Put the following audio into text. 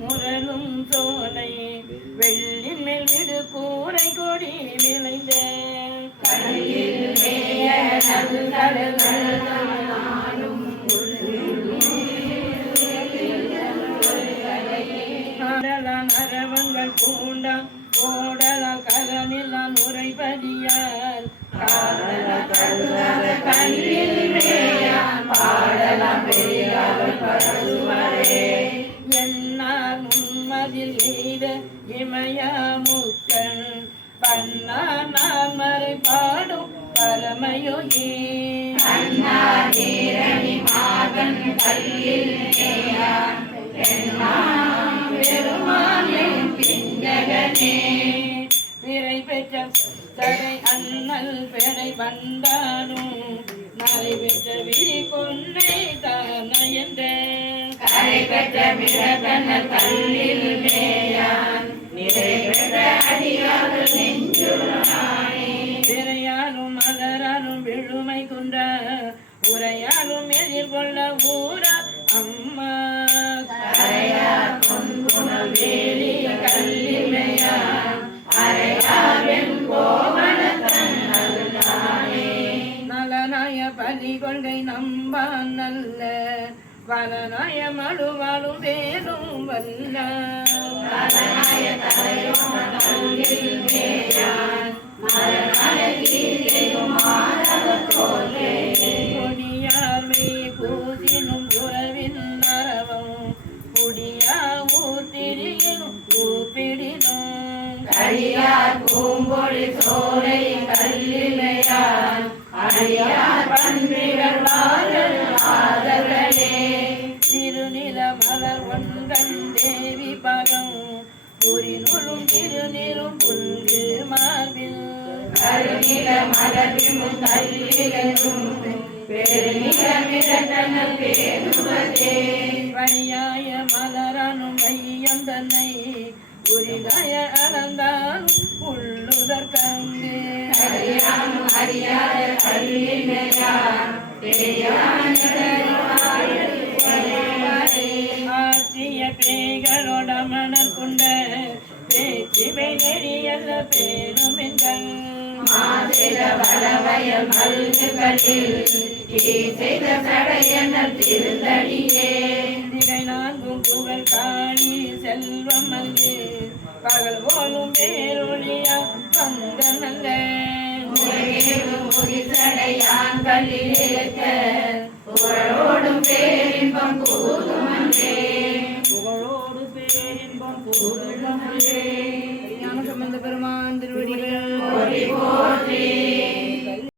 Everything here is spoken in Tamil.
முரலும் சோலை வெள்ளின் மேல் விடு கூரை கொடி விளைந்த அரவங்கள் பூண்டா ஓடல கரனில் உரைபடியார் என்னார் மும்மதில் எய்த இமயா முக்கள் பண்ணா நான் மறை பாடும் பரமயோகி விரை பெற்ற தடை அண்ணல் பெறை வந்தானும் மறை பெற்ற விரி கொன்னை தானயந்த கரை பெற்ற மிரதனல் கல்லில் மேயான் நிறை பெற்ற அடியார்கள் நெஞ்சுரானே திரையாலும் மலராலும் விழுமை குன்ற உரையாலும் எதிர்கொள்ள ஊரா அம்மா கரையார் பொன்புணல் வேலிய கல்லிமையான் அரையாவென் கோவண தன்னல்தானே நலனாய பலி கொள்கை நம்பான் நல்ல வலனாய மழுவாலும் வேலும் வல்ல நலனாய தலையோன கல்லில் மேயான் மலனாய கீழ்கையும் மாதவத்தோலே கொடியார் மெய் பூசினும் உறவின் நரவம் குடியா ஊர்த்திரியும் கூப்பிடினும் அடியார் பூம்பொழி சோலை கல்லிமையான் அடியார் பண்பிகள் ஆதர்களே திருநில மலர் ஒன்றன் தேவி பகம் புரிநூலும் திருநீரும் புல்கு மார்பில் கருநில மலர்விமும் கல்லிலும் பெருநில மிரட்டனல் பேணுவதே வழியாய மலரானும் மையம் தன்னை உரிதாய அளந்தாலும் உள்ளுதற்கங்கு அறியானும் அறியாத கல்லிமையான் ஆசிய பேய்களோட மணல் கொண்ட பேச்சிவை நெறியல்ல பேணுமெங்கள் மாதிர வளவயல் மல்குகளில் செய்த சடையனல் திருந்தடியே திகை நான்கும் புகழ் காணி செல்வம் மல்கு பகல் போலும் பேரொழியா வந்த நல்ல முடிசடையான் கல்லிலேத்த புகழோடும் பேரின்பம் புகுதுமன்றே புகழோடு பேரின்பம் புகுதுமன்றே